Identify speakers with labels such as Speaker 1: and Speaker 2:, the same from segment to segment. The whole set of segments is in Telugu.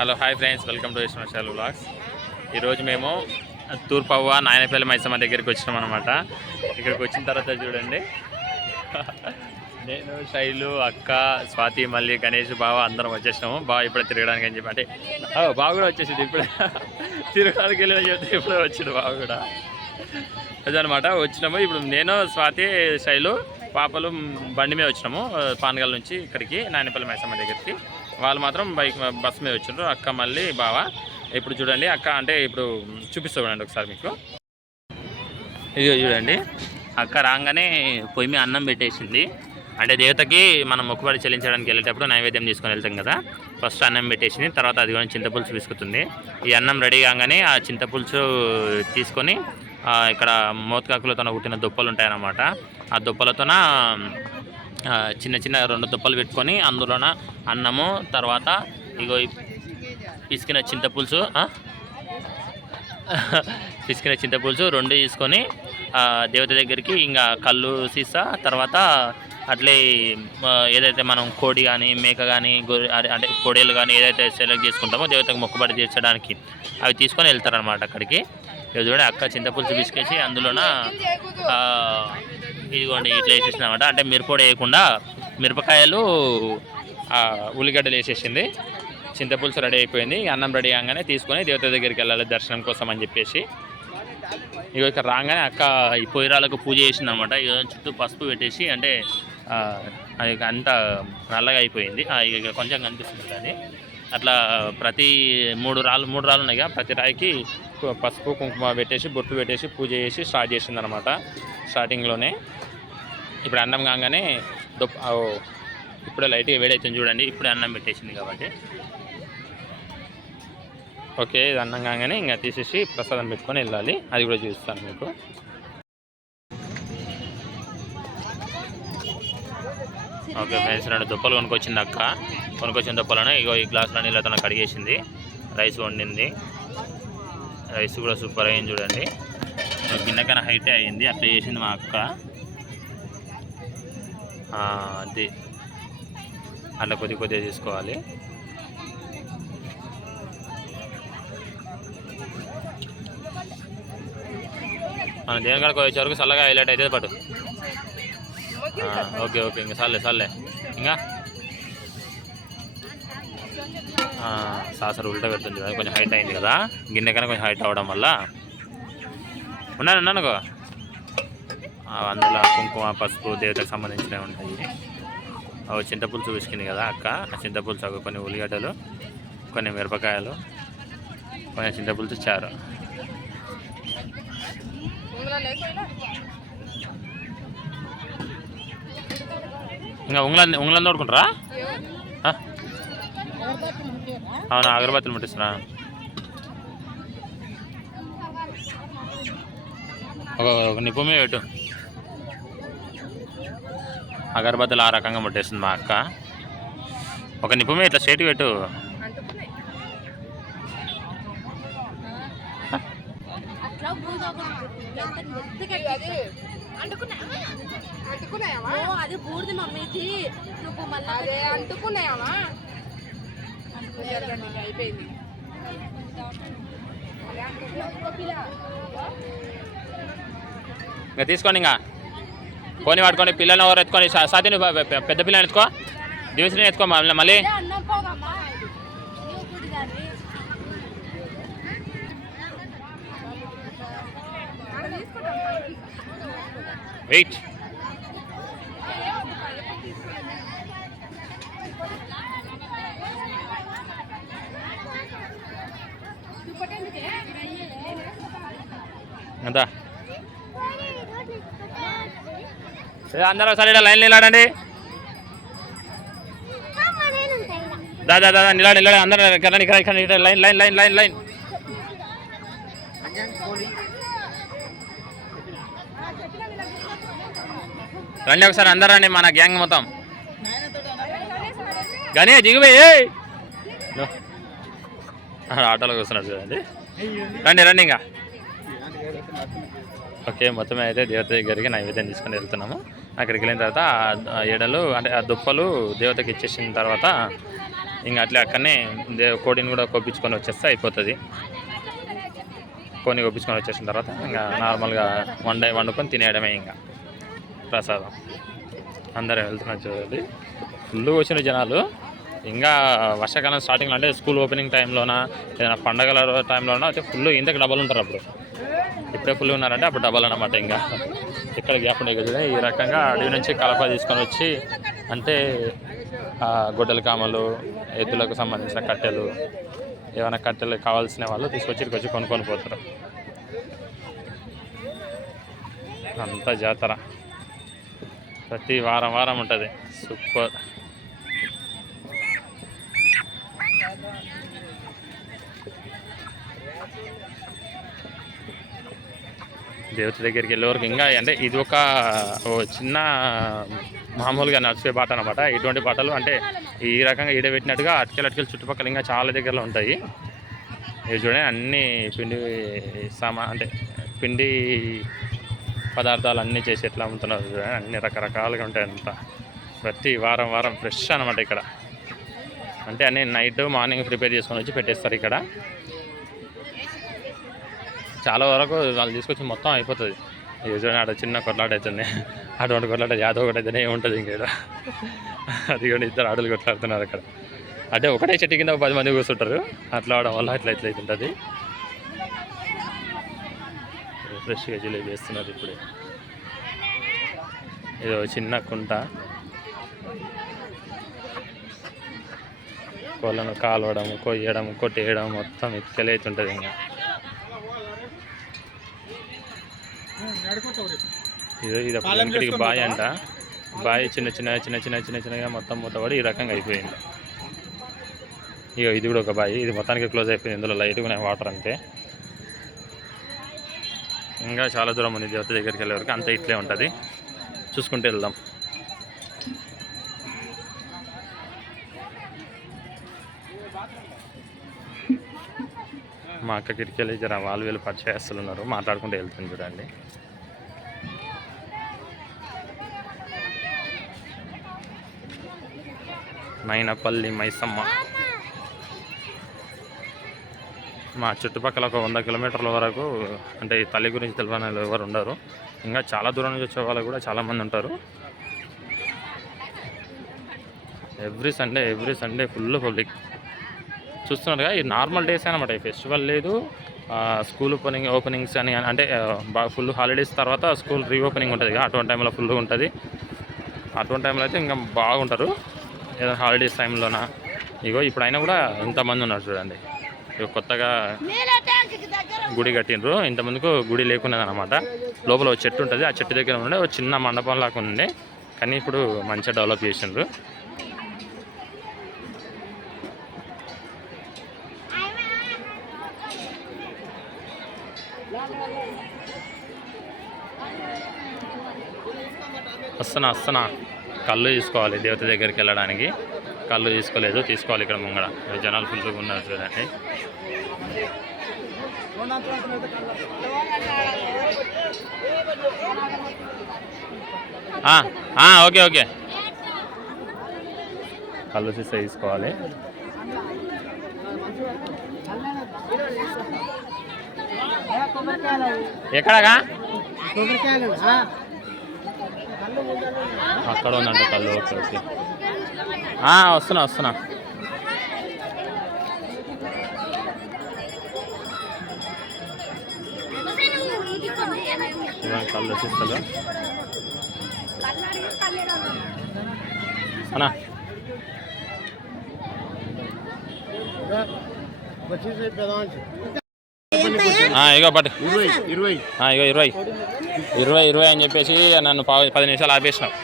Speaker 1: Hello hi friends. Welcome to విశ్వశాలు blogs. ఈరోజు మేము తూర్పవ్వ నాయనపల్లి మైసమ్మ దగ్గరికి వచ్చినాం అనమాట ఇక్కడికి వచ్చిన తర్వాత చూడండి. నేను శైలు అక్క స్వాతి మళ్ళీ గణేష్ బావ అందరం వచ్చేసినాము. బావ ఇప్పుడే తిరగడానికి అని చెప్పి. అంటే బావ కూడా వచ్చేసింది ఇప్పుడే. తిరగడానికి వెళ్ళిన చెప్తే ఇప్పుడే వచ్చిండు బావ కూడా. అదనమాట వచ్చినాము. ఇప్పుడు నేను స్వాతి శైలు పాపలు బండి మీద వచ్చినాము పానగల్ నుంచి ఇక్కడికి నాయనపల్లి మైసమ్మ దగ్గరికి. వాళ్ళు మాత్రం బైక్ బస్ మీద వచ్చిండ్రు. అక్క మళ్ళీ బావ ఇప్పుడు చూడండి అక్క అంటే ఇప్పుడు చూపిస్తా చూడండి ఒకసారి మీకు. ఇదిగో చూడండి అక్క రాగానే పొయ్యి మీద అన్నం పెట్టేసింది. అంటే దేవతకి మనం మొక్కుబడి చెల్లించడానికి వెళ్ళేటప్పుడు నైవేద్యం తీసుకొని వెళ్తాం కదా. ఫస్ట్ అన్నం పెట్టేసింది తర్వాత అది కూడా చింతపులుసు తీసుకుతుంది ఈ అన్నం రెడీ కాగానే ఆ చింతపులుసు తీసుకొని ఇక్కడ మోతకాకులతో కుట్టిన దుప్పలు ఉంటాయన్నమాట ఆ దుప్పలతోన చిన్న చిన్న రెండు దుప్పలు పెట్టుకొని అందులోన అన్నము తర్వాత ఇగో పిసికిన చింతపులుసు పిసికిన చింతపులుసు రెండు తీసుకొని దేవత దగ్గరికి ఇంకా కళ్ళు సీసా తర్వాత అట్లే ఏదైతే మనం కోడి కానీ మేక కానీ గొర్రె అంటే కోడేలు కానీ ఏదైతే సెలెక్ట్ చేసుకుంటామో దేవతకు మొక్కుబడి తీర్చడానికి అవి తీసుకొని వెళ్తారనమాట అక్కడికి. ఇక చూడండి అక్క చింతపులుసు పిసికేసి అందులోన ఇదిగోండి ఇట్లా వేసేసింది అంటే మిరపొడి వేయకుండా మిరపకాయలు ఉల్లిగడ్డలు వేసేసింది. చింతపులుసు రెడీ అయిపోయింది. అన్నం రెడీ కాగానే తీసుకొని దేవత దగ్గరికి వెళ్ళాలి దర్శనం కోసం అని చెప్పేసి. ఇక ఇక్కడ రాగానే అక్క ఈ పొయ్యిరాలకు పూజ చేసింది అనమాట ఇక చుట్టూ పసుపు పెట్టేసి అంటే అది అంతా నల్లగా అయిపోయింది. ఇక కొంచెం కనిపిస్తుంది అది. అట్లా ప్రతి మూడు రాళ్ళు మూడు రాళ్ళు ఉన్నాయి కదా ప్రతి రాయికి పసుపు కుంకుమ పెట్టేసి బొట్టు పెట్టేసి పూజ చేసి స్టార్ట్ చేసింది అనమాట స్టార్టింగ్లోనే ఇప్పుడు అన్నం కాగానే దొప్ ఇప్పుడే లైట్గా వేడైతుంది చూడండి ఇప్పుడే అన్నం పెట్టేసింది కాబట్టి. ఓకే ఇది అన్నం కాగానే ఇంకా తీసేసి ప్రసాదం పెట్టుకొని వెళ్ళాలి. అది కూడా చూస్తాను మీకు. ఓకే ఫ్రెండ్స్ రెండు దుప్పలు కొనుక్కొచ్చింది అక్క. కొనుక్కొచ్చిన దుప్పలను ఇగో ఈ గ్లాసులో నీళ్ళతో కడిగేసింది. రైస్ వండింది. రైస్ కూడా సూపర్ అయింది చూడండి. గిన్నెకన్నా హైటే అయింది అట్లా చేసింది మా అక్క. అది. అట్లా కొద్ది కొద్దిగా తీసుకోవాలి. మన దేనికాడకి వచ్చే వరకు చల్లగా హైలైట్ అవుతుంది పట్టు. ఓకే ఓకే ఇంకా సర్లే సర్లే. ఇంకా? సాసర్ ఉల్టా పెడుతుంది కదా కొంచెం హైట్ అయింది కదా గిన్నె కన్నా కొంచెం హైట్ అవ్వడం వల్ల. ఉన్నాను ఉన్నాను అందులో కుంకుమ పసుపు దేవతకు సంబంధించినవి ఉంటాయి. అవి చింతపులుసు పిసికింది కదా అక్క. ఆ చింతపులుసు కొన్ని ఉల్లిగడ్డలు కొన్ని మిరపకాయలు కొన్ని చింతపులుసు చారు ఇంకా ఉంగళం ఉంగళం తోడుకుంటారా? అవునా అగరబత్తులు ముట్టిస్తున్నా? ఒక ఒక నిప్పు మీద పెట్టు. అగరబత్తులు ఆ రకంగా ముట్టేస్తుంది మా అక్క. ఒక నిప్పు మీద ఇట్లా స్ట్రైట్ పెట్టు.
Speaker 2: ఓ అది బూడిది మమ్మీది నువ్వు మళ్ళీ
Speaker 3: అదే అంటుకున్నాయమ్మా అయిపోయింది
Speaker 1: ఇంకా తీసుకోండి ఇంకా. పోనీ పట్టుకోండి పిల్లల్ని ఎవరు ఎత్తుకొని సాతిని పెద్ద పిల్లని ఎత్తుకో. దివసిని ఎత్తుకో మళ్ళీ. వెయిట్. ఎంత? అందరూ ఒకసారి ఇలా లైన్ నిలాడండి దాదా దాదా దా దా, అందరూ ఇక్కడ ఇక్కడ ఇక్కడ ఇక్కడ line line line line line. రండి ఒకసారి అందరూ రండి మన గ్యాంగ్ మొత్తం. కానీ దిగిపోయి ఆటోలో కూర్చున్నాడు చూడండి. రండి రండి ఇంకా. ఓకే మొత్తం అయితే దేవత దగ్గరికి నైవేద్యం తీసుకొని వెళ్తున్నాము. అక్కడికి వెళ్ళిన తర్వాత ఆ- ఎడలు అంటే ఆ దుప్పలు దేవతకి ఇచ్చేసిన తర్వాత ఇంకా అట్లే అక్కడనే దేవ కోడిని కూడా కొప్పించుకొని వచ్చేస్తే అయిపోతుంది. కొన్ని కొప్పించుకొని వచ్చేసిన తర్వాత ఇంకా నార్మల్గా వండ వండుకొని తినేయడమే ఇంకా ప్రసాదం. అందరూ వెళ్తున్నారు చూడండి. ఫుల్ వచ్చిన జనాలు. ఇంకా వర్షాకాలం స్టార్టింగ్లో అంటే స్కూల్ ఓపెనింగ్ టైంలోనా ఏదైనా పండగల టైంలోనా అయితే ఫుల్ ఇంతకు డబ్బులు ఉంటారు అప్పుడు. ఇప్పుడే ఫుల్ ఉన్నారంటే అప్పుడు డబ్బులు అనమాట ఇంకా. ఇక్కడ గ్యాప్ ఉండే కదా ఈ రకంగా అడవి నుంచి కలప తీసుకొని వచ్చి అంటే గొడ్డల కామలు ఎద్దులకు సంబంధించిన కట్టెలు ఏమైనా కట్టెలు కావాల్సిన వాళ్ళు తీసుకొచ్చి ఇక్కడికి వచ్చి కొనుక్కొని పోతారు. అంతా జాతర. ప్రతి వారం వారం ఉంటుంది. సూపర్. దేవత దగ్గరికి వెళ్ళే వరకు ఇంకా అంటే ఇది ఒక ఓ చిన్న మామూలుగా నడిచే పాట అనమాట ఇటువంటి పాటలు అంటే ఈ రకంగా ఈడబెట్టినట్టుగా అటుకలు అటుకలు చుట్టుపక్కల ఇంకా చాలా దగ్గరలో ఉంటాయి. ఇవి చూడండి అన్ని పిండి సమా అంటే పిండి పదార్థాలు అన్నీ చేసి ఎట్లా అమ్ముతున్నారు చూడండి అన్ని రకరకాలుగా ఉంటాయి అంతా. ప్రతి వారం వారం ఫ్రెష్ అనమాట ఇక్కడ. అంటే అన్ని నైట్ మార్నింగ్ ప్రిపేర్ చేసుకొని వచ్చి పెట్టేస్తారు ఇక్కడ. చాలా వరకు వాళ్ళు తీసుకొచ్చి మొత్తం అయిపోతుంది. ఇది చూడండి చిన్న కొట్లాట అవుతుంది అటువంటి కొట్లాట యాదవ్ ఒకటి అయితేనే ఉంటుంది ఇంకా అది కూడా ఇద్దరు ఆటలు కొట్లాడుతున్నారు అక్కడ. అంటే ఒకటే చెట్టు కింద ఒక పది మంది కూర్చుంటారు. అట్లా అవడం వల్ల అట్లా ఇట్లా అవుతుంటుంది ఫ్రెష్గా జిలేబీ వేస్తున్నారు ఇప్పుడే. ఇది చిన్న కుంట. కోళ్ళను కాలవడం కొయ్యడం కొట్టేయడం మొత్తం ఇటుకలే అవుతుంటుంది ఇంకా. ఇది ఇది బాయ్ అంట. బాయ్ చిన్న చిన్న చిన్న చిన్న చిన్న చిన్నగా మొత్తం మూతపడి ఈ రకంగా అయిపోయింది. ఇక ఇది కూడా ఒక బాయ్. ఇది మొత్తానికి క్లోజ్ అయిపోయింది. ఇందులో లైట్గా ఉన్నాయి వాటర్ అంతే. ఇంకా చాలా దూరం ఉంది. దేవత దగ్గరికి వెళ్ళే వరకు అంతా ఇట్లే ఉంటుంది. చూసుకుంటూ వెళ్దాం. మా అక్క కిటికీలు జర వాళ్ళు వీళ్ళు పరిచయస్తులు ఉన్నారు. మాట్లాడుకుంటూ వెళ్తుంది చూడండి. మైనపల్లి మైసమ్మ. మా చుట్టుపక్కల ఒక వంద కిలోమీటర్ల వరకు అంటే ఈ తల్లి గురించి తెలియని ఎవరు ఉండరు. ఇంకా చాలా దూరం నుంచి వచ్చే వాళ్ళు కూడా చాలామంది ఉంటారు. Every Sunday every Sunday full public చూస్తున్నారుగా ఈ నార్మల్ డేస్ అనమాట ఈ ఫెస్టివల్ లేదు స్కూల్ ఓపెనింగ్ ఓపెనింగ్స్ అని అంటే బాగా ఫుల్ హాలిడేస్ తర్వాత స్కూల్ రీఓపెనింగ్ ఉంటుంది కదా అటువంటి టైంలో ఫుల్గా ఉంటుంది. అటువంటి టైంలో అయితే ఇంకా బాగుంటారు. ఏదైనా హాలిడేస్ టైంలోన ఇగో ఇప్పుడైనా కూడా ఇంతమంది ఉన్నారు చూడండి. ఇగో కొత్తగా గుడి కట్టిండ్రు. ఇంతమందికి గుడి లేకున్నది అనమాట లోపల ఒక చెట్టు ఉంటుంది. ఆ చెట్టు దగ్గర ఉండే ఒక చిన్న మండపం లాగా ఉండే. కానీ ఇప్పుడు మంచిగా డెవలప్ చేసిండ్రు. వస్తున్నా వస్తున్నా. కళ్ళు తీసుకోవాలి దేవత దగ్గరికి వెళ్ళడానికి. కళ్ళు తీసుకోలేదు తీసుకోవాలి ఇక్కడ ముంగడ. జనాలు ఫుల్గా ఉన్నారు చూడండి. Okay okay. కళ్ళు తీస్తే తీసుకోవాలి. ఎక్కడగా? అక్కడ ఉందంట కళ్ళు ఓకే వస్తున్నా వస్తున్నా. ఇదిగో కళ్ళు చూస్తారు అన్నా. ఆ, ఇగో పట్టు.
Speaker 4: ఇరవై
Speaker 1: ఇగో ఇరవై. ఇరవై. ఇరవై అని చెప్పేసి నన్ను పావు పది నిమిషాలు ఆపేసినావు.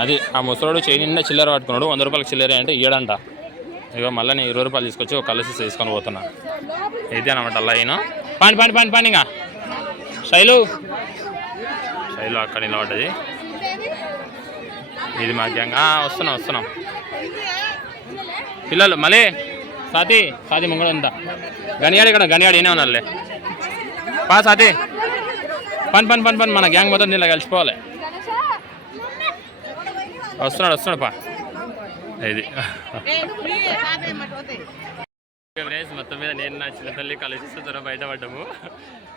Speaker 1: అది ఆ ముసలోడు చేయి నిండా చిల్లర పట్టుకున్నాడు. వంద రూపాయలకి చిల్లర అంటే ఇయ్యడంట ఇగో మళ్ళీ నేను ఇరవై రూపాయలు తీసుకొచ్చి ఒక కలిసి తీసుకొని పోతున్నా. ఇది అనమాట లైన్. పాని పాని పాని పాని ఇంకా. శైలు. శైలు అక్కడ నిలబడ్డది. ఇది మా గ్యాంగ్ వస్తున్నాం వస్తున్నాం. పిల్లలు మళ్ళీ సాతి సాతి ముంగడు ఉందా గనియాడు ఇక్కడ గనియాడు ఏనే ఉన్నారులే. పా సాతి. పని పని పని పని మన గ్యాంగ్ మొత్తం దీనిలో కలిసిపోవాలి. వస్తున్నాడు వస్తున్నాడు పా. ఇది. ఫ్రెండ్స్ మొత్తం మీద నేను నా చిన్న తల్లి కలిసి త్వర బయటపడ్డాము.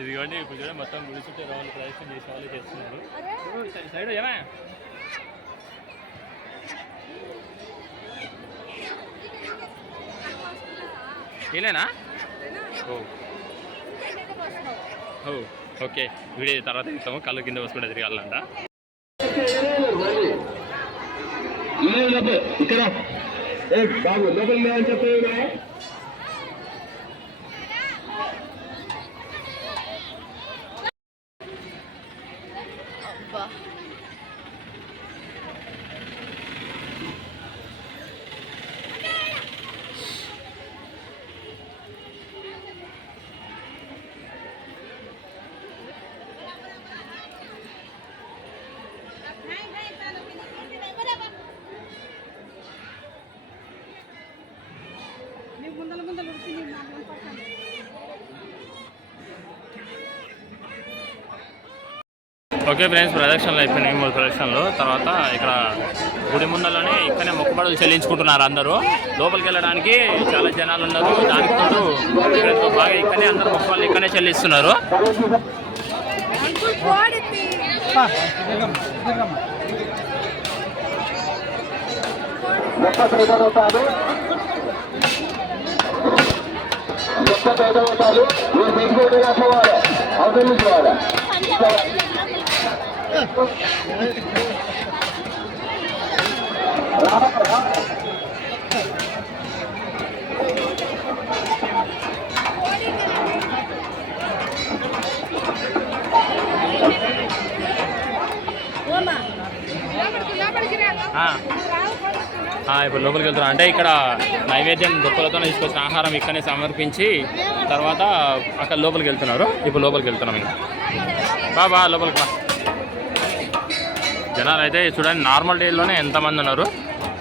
Speaker 1: ఇదిగోండి ఇప్పుడు మొత్తం గుడి చుట్టూ రౌండ్ ప్రదర్శన చేసే వాళ్ళు చేస్తున్నారు. ఓ. ఓ ఓకే. వీడియో తర్వాత ఇస్తాము కళ్ళు కింద వస్తుండే తిరగాలంట.
Speaker 4: ఇక్కడ ఏ బాబు లోపలికి రా
Speaker 1: ఓకే ఫ్రెండ్స్ ప్రదక్షిణలు అయిపోయినాయి మూడు ప్రదక్షిణలు. తర్వాత ఇక్కడ గుడి ముందరలోనే ఇక్కడనే మొక్కుబడులు చెల్లించుకుంటున్నారు అందరూ. లోపలికి వెళ్ళడానికి చాలా జనాలు ఉన్నారు. దానికి తోడు బాగా ఇక్కడనే అందరూ మొక్కుబడులు ఇక్కడనే చెల్లిస్తున్నారు. అవతరించుకోవాలి ఇప్పుడు లోపలికి వెళ్తున్నాం. అంటే ఇక్కడ నైవేద్యం దుప్పలతో తీసుకొచ్చిన ఆహారం ఇక్కడనే సమర్పించి తర్వాత అక్కడ లోపలికి వెళ్తున్నారు. ఇప్పుడు లోపలికి వెళ్తున్నాం ఇంకా. బా బా లోపలికి బా. జనాలు అయితే చూడండి నార్మల్ డేలోనే ఎంతమంది ఉన్నారు?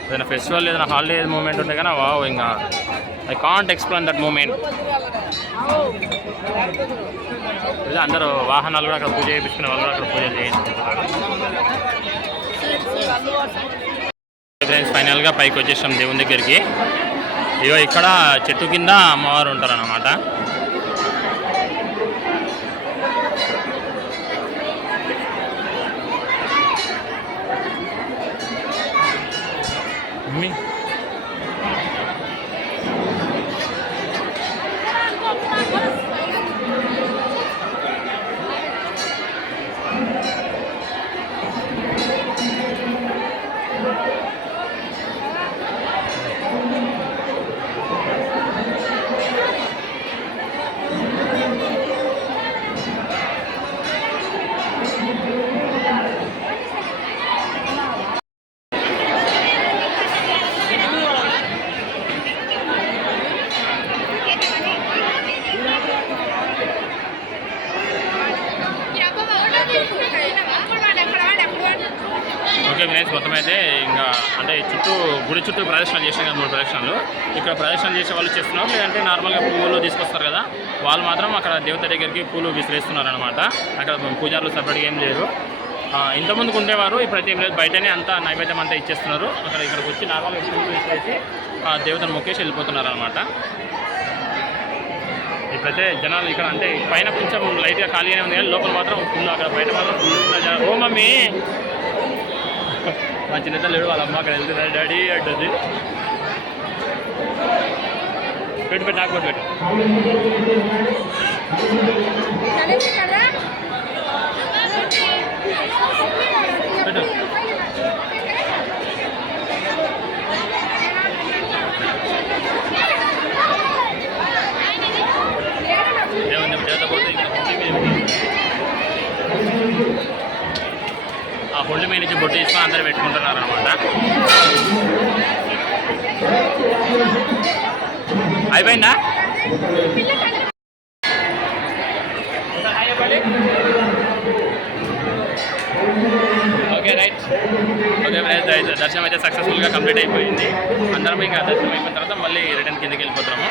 Speaker 1: ఏదైనా ఫెస్టివల్ ఏదైనా హాలిడే మూమెంట్ ఉంటే కానీ వావ్ ఇంకా I can't explain that moment ఇది అందరూ వాహనాలు కూడా అక్కడ పూజ చేయించుకునే వాళ్ళు కూడా అక్కడ పూజ చేయించుకుంటారు. ఫ్రెండ్స్ ఫైనల్గా పైకి వచ్చేసాం దేవుని దగ్గరికి. ఇగో ఇక్కడ చెట్టు కింద అమ్మవారు ఉంటారు అన్నమాట మమ్మీ ఓకే ఫ్రెండ్స్ మొత్తం అయితే ఇంకా అంటే చుట్టూ గుడి చుట్టూ ప్రదర్శన చేసాం కదా మూడు ప్రదర్శనలు. ఇక్కడ ప్రదర్శనలు చేసే వాళ్ళు చేస్తున్నారు లేదంటే నార్మల్గా పువ్వులు తీసుకొస్తారు కదా. వాళ్ళు మాత్రం అక్కడ దేవత దగ్గరికి పూలు విసిరేస్తున్నారు అనమాట అక్కడ పూజారులు సపరేట్గా ఏం లేరు ఇంతకుముందుకు ఉండేవారు ఇప్పుడైతే ఏం లేదు. బయటనే అంతా నైవేద్యం అంతా ఇచ్చేస్తున్నారు. అక్కడ ఇక్కడికి వచ్చి నార్మల్గా పూలు విసిరేసి ఆ దేవతను మొక్కేసి వెళ్ళిపోతున్నారు అనమాట ఇప్పుడైతే జనాలు ఇక్కడ అంటే పైన కొంచెం లైట్గా ఖాళీగానే ఉంది కానీ లోపల మాత్రం ఫుల్ అక్కడ బయట మాత్రం ఫుల్ ఓ మమ్మీ మా చిన్నతల్లి లేడు వాళ్ళ అమ్మ అక్కడ వెళ్తున్నారు డాడీ అంటుంది. పెట్టు పెట్టు నాకు పెట్టు. పెట్టు ఏముంది దేవత పోతే ఇంకా హోలీ మీద ఉంది. ఆ హోల్డ్ మీద నుంచి బొట్టు తీసుకొని అందరు పెట్టుకుంటున్నారు అనమాట అయిపోయిందా ఓకే రైట్ ఓకే దర్శనం అయితే సక్సెస్ఫుల్గా కంప్లీట్ అయిపోయింది. అందరం ఇంకా దర్శనం అయిపోయిన తర్వాత మళ్ళీ రిటర్న్ కిందకి వెళ్ళిపోతున్నాము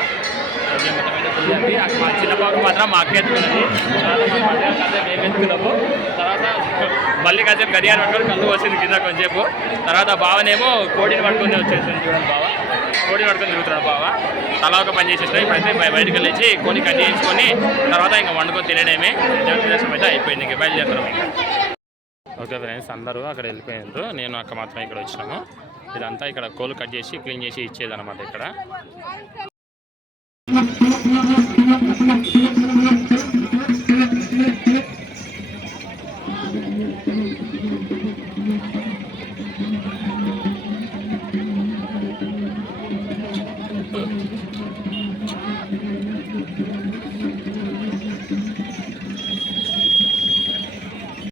Speaker 1: ఓకే, మొత్తం అయితే ఫుల్ అండి అక్కడ మా చిన్న పాప మాత్రం మా అక్క ఎత్తుకున్నది. తర్వాత మా పండుగ కాసేపు మేము ఎత్తుకున్నాము. తర్వాత మళ్ళీ కాసేపు గడియారం పట్టుకొని కళ్ళు వచ్చింది కింద కొంచెంసేపు. తర్వాత బావనేమో కోడిని పట్టుకొని వచ్చేసింది చూడండి బావ. కోడిని పట్టుకొని తిరుగుతున్నాడు బావ. తలా ఒక పని చేసేసినా ఇప్పుడైతే బయటకు వెళ్ళేసి కొన్ని కట్ చేయించుకొని తర్వాత ఇంకా వండుకొని తినడమే. దేవుడి దర్శనం అయితే అయిపోయింది. ఇంకా బయలుదేరుతున్నాం ఇంకా. ఓకే ఫ్రెండ్స్ అందరూ అక్కడ వెళ్ళిపోయినారు. నేను అక్క మాత్రం ఇక్కడ వచ్చినాము. ఇదంతా ఇక్కడ కోళ్ళు కట్ చేసి క్లీన్ చేసి ఇచ్చేదన్నమాట ఇక్కడ.